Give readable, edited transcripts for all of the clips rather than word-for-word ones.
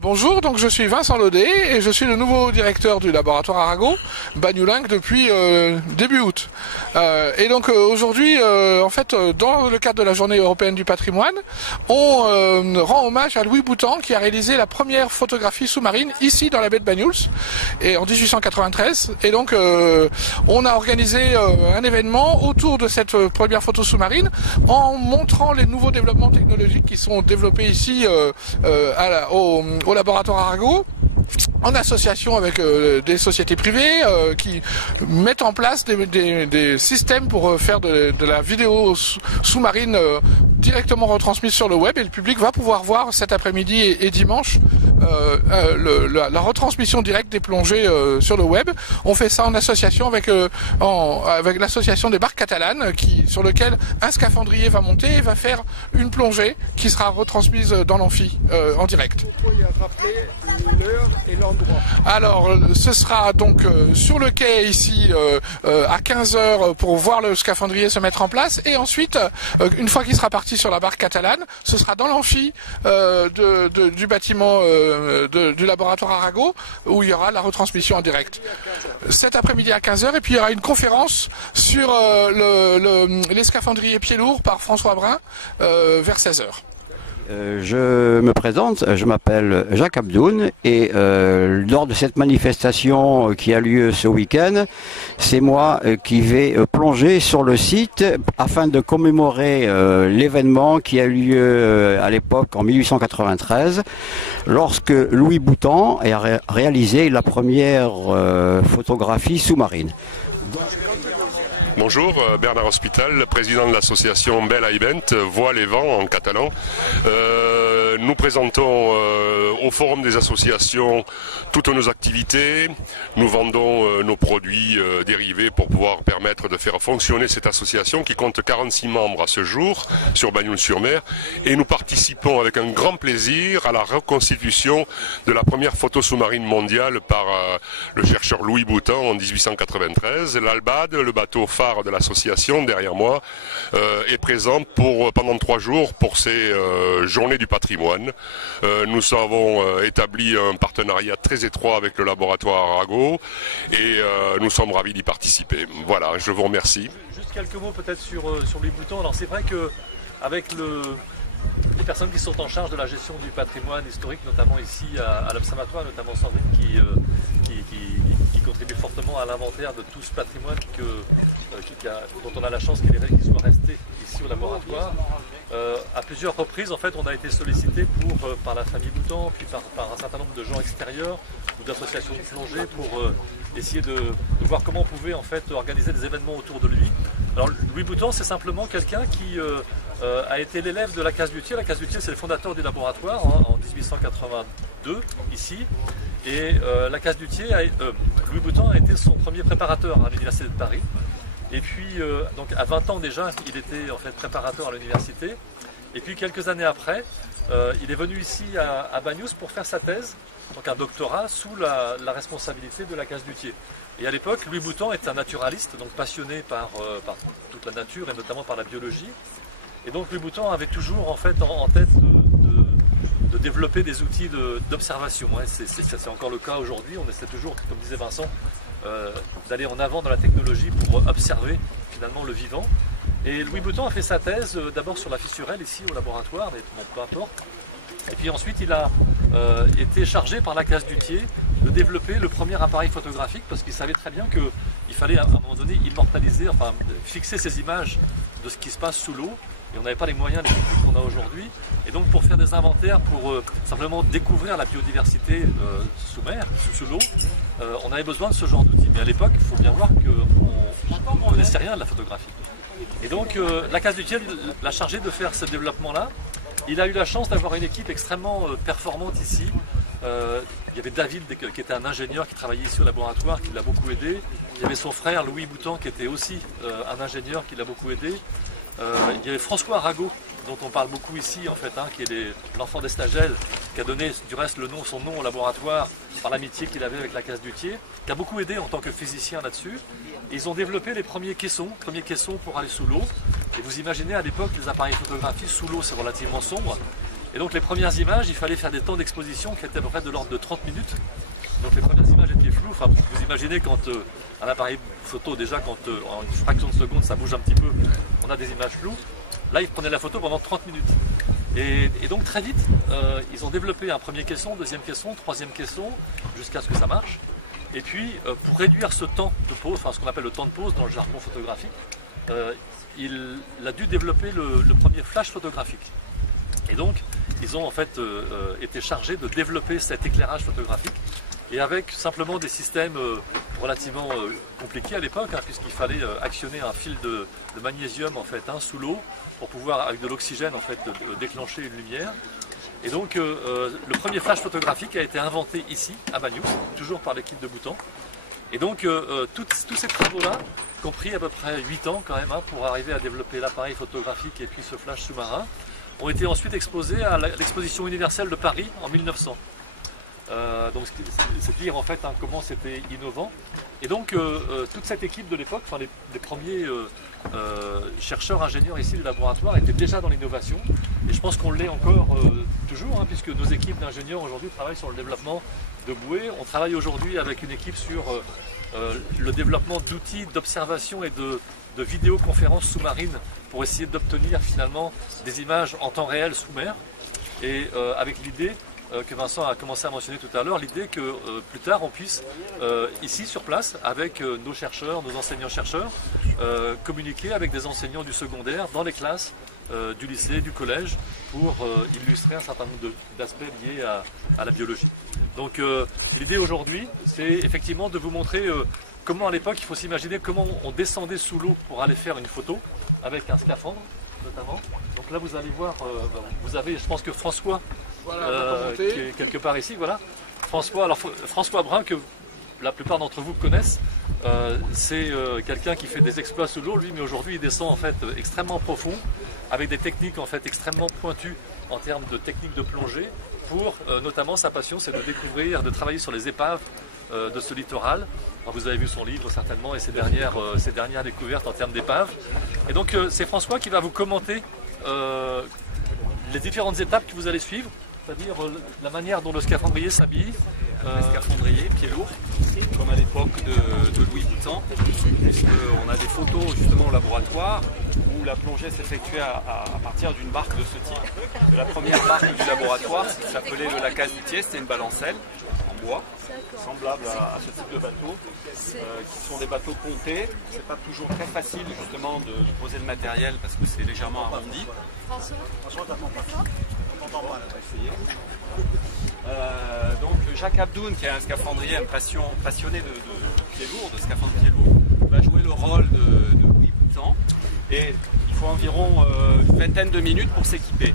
Bonjour, donc je suis Vincent Laudet et je suis le nouveau directeur du laboratoire Arago, Bagnoulinck, depuis début août. Et donc aujourd'hui, en fait, dans le cadre de la journée européenne du patrimoine, on rend hommage à Louis Boutan qui a réalisé la première photographie sous-marine ici dans la baie de Banyuls et en 1893. Et donc on a organisé un événement autour de cette première photo sous-marine en montrant les nouveaux développements technologiques qui sont développés ici au laboratoire Arago, en association avec des sociétés privées qui mettent en place des systèmes pour faire de la vidéo sous-marine directement retransmise sur le web, et le public va pouvoir voir cet après-midi et dimanche la retransmission directe des plongées sur le web. On fait ça en association avec l'association des barques catalanes sur lequel un scaphandrier va monter et va faire une plongée qui sera retransmise dans l'amphi en direct. Vous pouvez rappeler l'heure et l'endroit. Alors ce sera donc sur le quai ici à 15h pour voir le scaphandrier se mettre en place, et ensuite une fois qu'il sera parti sur la barque catalane, ce sera dans l'amphi du bâtiment du laboratoire Arago où il y aura la retransmission en direct cet après-midi à 15h, et puis il y aura une conférence sur les scaphandriers pieds lourds par François Brun vers 16h. Je me présente, je m'appelle Jacques Abdoun et lors de cette manifestation qui a lieu ce week-end, c'est moi qui vais plonger sur le site afin de commémorer l'événement qui a eu lieu à l'époque en 1893 lorsque Louis Boutan a réalisé la première photographie sous-marine. Bonjour, Bernard Hospital, président de l'association Bella Ibent, Voile et Vent en catalan. Nous présentons au Forum des associations toutes nos activités. Nous vendons nos produits dérivés pour pouvoir permettre de faire fonctionner cette association qui compte 46 membres à ce jour sur Bagnols-sur-Mer. Et nous participons avec un grand plaisir à la reconstitution de la première photo sous-marine mondiale par le chercheur Louis Boutan en 1893. L'Albad, le bateau phare de l'association derrière moi, est présent pendant 3 jours pour ces journées du patrimoine. Nous avons établi un partenariat très étroit avec le laboratoire Arago et nous sommes ravis d'y participer. Voilà, je vous remercie. Juste quelques mots peut-être sur Louis Boutan. Alors c'est vrai que avec les personnes qui sont en charge de la gestion du patrimoine historique, notamment ici à l'Observatoire, notamment Sandrine qui contribue fortement à l'inventaire de tout ce patrimoine dont on a la chance qu'il soit resté ici au laboratoire. À plusieurs reprises, en fait, on a été sollicité par la famille Boutan, puis par un certain nombre de gens extérieurs ou d'associations de plongée pour essayer de voir comment on pouvait en fait organiser des événements autour de lui. Alors Louis Boutan, c'est simplement quelqu'un qui a été l'élève de Lacaze-Dutier. Lacaze-Dutier, c'est le fondateur du laboratoire en 1882 ici. Et Lacaze-Dutier, Louis Boutan a été son premier préparateur à l'Université de Paris. Et puis, donc à 20 ans déjà, il était en fait préparateur à l'université. Et puis quelques années après, il est venu ici à Banyuls pour faire sa thèse, donc un doctorat sous la responsabilité de Lacaze-Dutier. Et à l'époque, Louis Boutan était un naturaliste, donc passionné par toute la nature et notamment par la biologie. Et donc Louis Boutan avait toujours en fait en tête de développer des outils d'observation. C'est encore le cas aujourd'hui. On essaie toujours, comme disait Vincent, d'aller en avant dans la technologie pour observer finalement le vivant. Et Louis Boutan a fait sa thèse d'abord sur la fissurelle ici au laboratoire, mais bon, peu importe. Et puis ensuite il a été chargé par Lacaze-Dutier de développer le premier appareil photographique parce qu'il savait très bien qu'il fallait à un moment donné immortaliser, enfin fixer ces images de ce qui se passe sous l'eau. Et on n'avait pas les moyens, les techniques qu'on a aujourd'hui. Et donc pour faire des inventaires, pour simplement découvrir la biodiversité sous mer, sous l'eau, on avait besoin de ce genre d'outils. Mais à l'époque, il faut bien voir qu'on ne connaissait rien de la photographie. Et donc Lacaze-Dutier l'a chargé de faire ce développement-là. Il a eu la chance d'avoir une équipe extrêmement performante ici. Il y avait David qui était un ingénieur qui travaillait ici au laboratoire, qui l'a beaucoup aidé. Il y avait son frère Louis Boutan qui était aussi un ingénieur qui l'a beaucoup aidé. Il y avait François Arago, dont on parle beaucoup ici en fait, qui est l'enfant d'Estagel, qui a donné du reste son nom au laboratoire par l'amitié qu'il avait avec Lacaze-Dutier, qui a beaucoup aidé en tant que physicien là-dessus. Ils ont développé les premiers caissons pour aller sous l'eau. Et vous imaginez à l'époque les appareils photographiques sous l'eau, c'est relativement sombre. Et donc les premières images, il fallait faire des temps d'exposition qui étaient à peu près de l'ordre de 30 minutes. Donc les premières images étaient floues. Enfin, vous imaginez quand un appareil photo, déjà quand en une fraction de seconde ça bouge un petit peu, on a des images floues. Là, ils prenaient la photo pendant 30 minutes. Et donc très vite, ils ont développé un premier caisson, deuxième caisson, troisième caisson, jusqu'à ce que ça marche. Et puis, pour réduire ce temps de pause, enfin ce qu'on appelle le temps de pause dans le jargon photographique, il a dû développer le premier flash photographique. Et donc, ils ont en fait été chargés de développer cet éclairage photographique. Et avec simplement des systèmes relativement compliqués à l'époque, hein, puisqu'il fallait actionner un fil de magnésium en fait, sous l'eau pour pouvoir, avec de l'oxygène, en fait, déclencher une lumière. Et donc, le premier flash photographique a été inventé ici, à Bagnous, toujours par l'équipe de Boutan. Et donc, tous ces travaux-là, qui ont pris à peu près 8 ans quand même, pour arriver à développer l'appareil photographique et puis ce flash sous-marin, ont été ensuite exposés à l'exposition universelle de Paris en 1900. Donc c'est dire en fait comment c'était innovant. Et donc toute cette équipe de l'époque, enfin les premiers chercheurs, ingénieurs ici du laboratoire étaient déjà dans l'innovation. Et je pense qu'on l'est encore toujours, puisque nos équipes d'ingénieurs aujourd'hui travaillent sur le développement de bouées. On travaille aujourd'hui avec une équipe sur le développement d'outils d'observation et de vidéoconférences sous-marines pour essayer d'obtenir finalement des images en temps réel sous mer. Et avec l'idée que Vincent a commencé à mentionner tout à l'heure, l'idée que plus tard on puisse, ici sur place, avec nos chercheurs, nos enseignants-chercheurs, communiquer avec des enseignants du secondaire dans les classes du lycée, du collège, pour illustrer un certain nombre d'aspects liés à la biologie. Donc l'idée aujourd'hui, c'est effectivement de vous montrer comment à l'époque, il faut s'imaginer comment on descendait sous l'eau pour aller faire une photo, avec un scaphandre notamment. Donc là vous allez voir, vous avez, je pense que François, qui est quelque part ici, voilà. François Brun, que la plupart d'entre vous connaissent, c'est quelqu'un qui fait des exploits sous l'eau, lui, mais aujourd'hui il descend en fait extrêmement profond, avec des techniques en fait extrêmement pointues en termes de techniques de plongée, pour notamment sa passion c'est de découvrir, de travailler sur les épaves de ce littoral. Alors, vous avez vu son livre certainement et ses dernières découvertes en termes d'épaves. Et donc c'est François qui va vous commenter les différentes étapes que vous allez suivre, c'est-à-dire la manière dont le scaphandrier s'habille. Scaphandrier, pied lourd, comme à l'époque de Louis Boutan, puisqu'on a des photos justement au laboratoire où la plongée s'effectuait à partir d'une barque de ce type. La première barque du laboratoire s'appelait le Lacasse du Thiers, c'était une balancelle en bois, semblable à ce type de bateau, qui sont des bateaux pontés. C'est pas toujours très facile justement de poser le matériel parce que c'est légèrement arrondi. Donc Jacques Abdoun, qui est un scaphandrier, un passionné de pieds lourds, de scaphandre pieds lourds, va jouer le rôle de Louis Boutan. Et il faut environ une vingtaine de minutes pour s'équiper.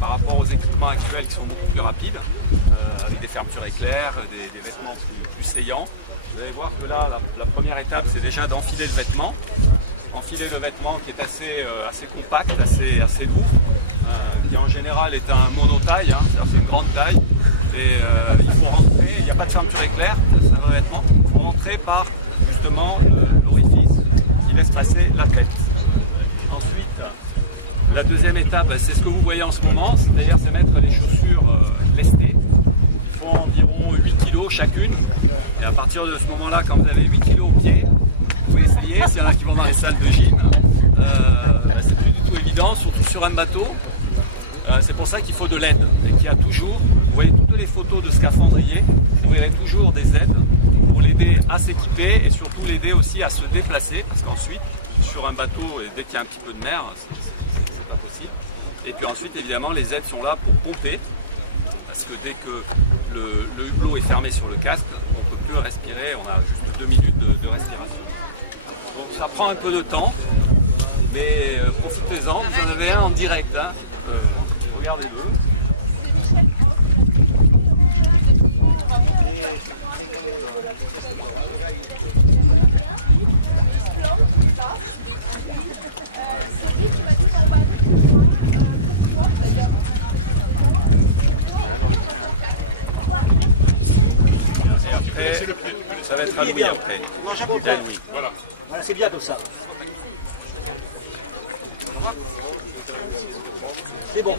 Par rapport aux équipements actuels qui sont beaucoup plus rapides, avec des fermetures éclairs, des vêtements plus saillants. Vous allez voir que là, la première étape, c'est déjà d'enfiler le vêtement. Enfiler le vêtement qui est assez compact, assez lourd, qui en général est un monotaille, c'est une grande taille. Et il faut rentrer, il n'y a pas de fermeture éclair, c'est un revêtement. Il faut rentrer par justement l'orifice qui laisse passer la tête. Ensuite, la deuxième étape, c'est ce que vous voyez en ce moment, c'est-à-dire c'est mettre les chaussures lestées. Ils font environ 8 kg chacune. Et à partir de ce moment-là, quand vous avez 8 kg au pied, vous pouvez essayer. S'il y en a qui vont dans les salles de gym, c'est plus du tout évident, surtout sur un bateau. C'est pour ça qu'il faut de l'aide. Et qu'il y a toujours, vous voyez toutes les photos de scaphandrier, vous verrez toujours des aides pour l'aider à s'équiper et surtout l'aider aussi à se déplacer. Parce qu'ensuite, sur un bateau, et dès qu'il y a un petit peu de mer, c'est pas possible. Et puis ensuite, évidemment, les aides sont là pour pomper. Parce que dès que le hublot est fermé sur le casque, on ne peut plus respirer, on a juste 2 minutes de respiration. Donc ça prend un peu de temps, mais profitez-en, vous en avez un en direct. Regardez-le. Et après, ça va être à Louis après. Non, j'appuie pas. Voilà, c'est bien tout ça. C'est bon.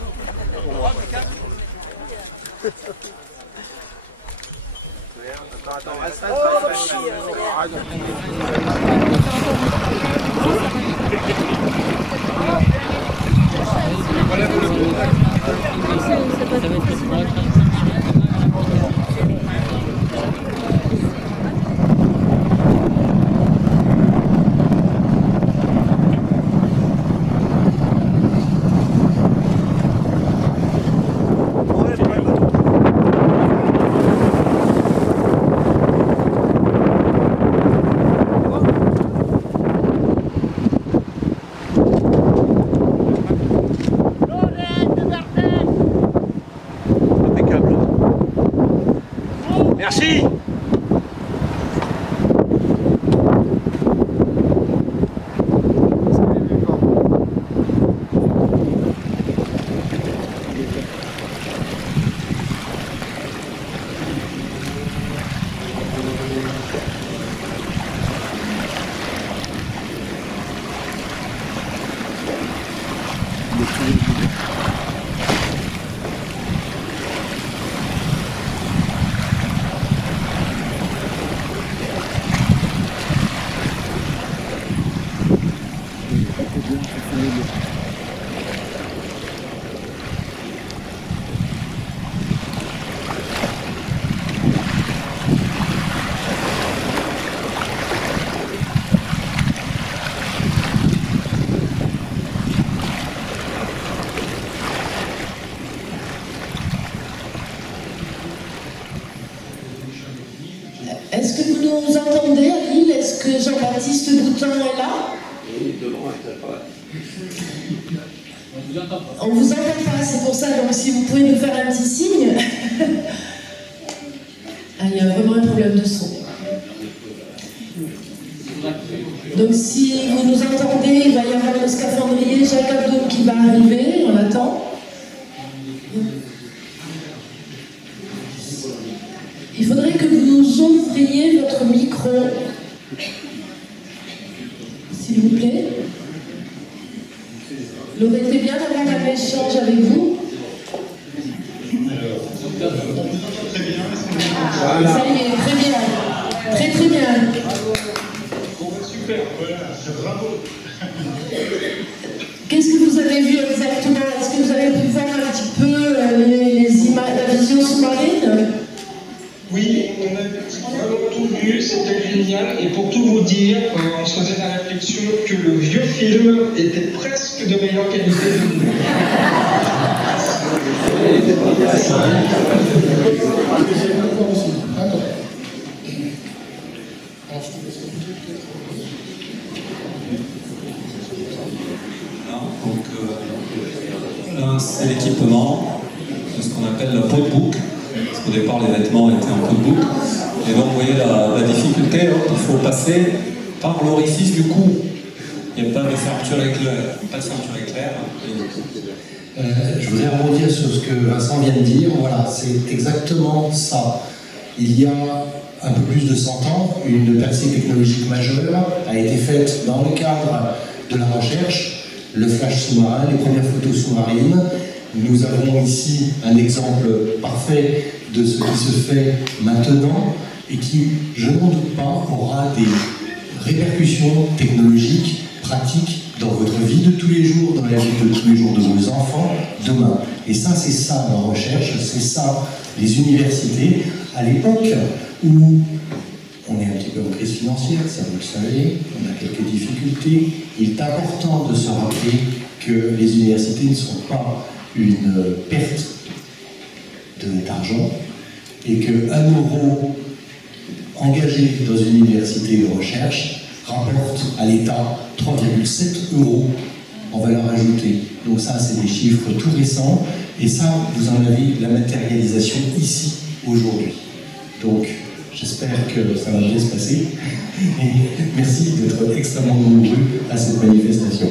Attends, reste. Merci. Est-ce que vous nous entendez, Adil? Est-ce que Jean-Baptiste Bouton est là? Oui, devant, on vous entend pas, c'est pour ça, donc si vous pouvez nous faire un petit signe. Ah, il y a vraiment un problème de son. Donc si vous nous entendez, il va y avoir le scaphandrier Jacques Abdoun qui va arriver, on attend. Il faudrait que vous nous ouvriez votre micro, s'il vous plaît. Il aurait été bien d'avoir un échange avec vous. Voilà. Ça y est, très bien. Très très bien. Super, voilà, bravo. Qu'est-ce que vous avez vu exactement? Est-ce que vous avez pu voir un petit peu les images, la vision sous-marine? Oui, on a vraiment tout vu, c'était génial. Et pour tout vous dire, on se faisait la réflexion que le vieux film était presque de meilleure qualité que le nouveau. Donc, là, c'est l'équipement de ce qu'on appelle la peau de bouc. Parce qu'au départ, les vêtements étaient en peau de bouc. Et donc, vous voyez la difficulté, il faut passer par l'orifice du cou. Il n'y a pas de ceinture éclair. Je voudrais rebondir sur ce que Vincent vient de dire. Voilà, c'est exactement ça. Il y a un peu plus de 100 ans, une percée technologique majeure a été faite dans le cadre de la recherche, le flash sous-marin, les premières photos sous-marines. Nous avons ici un exemple parfait de ce qui se fait maintenant et qui, je n'en doute pas, aura des répercussions technologiques, pratiques dans votre vie de tous les jours, dans la vie de tous les jours de vos enfants, demain. Et ça, c'est ça la recherche, c'est ça les universités. À l'époque où on est un petit peu en crise financière, ça vous le savez, on a quelques difficultés, il est important de se rappeler que les universités ne sont pas une perte d'argent et qu'un euro engagé dans une université de recherche rapporte à l'État 3,7 € en valeur ajoutée. Donc ça, c'est des chiffres tout récents et ça, vous en avez la matérialisation ici, aujourd'hui. Donc, j'espère que ça va bien se passer et merci d'être extrêmement nombreux à cette manifestation.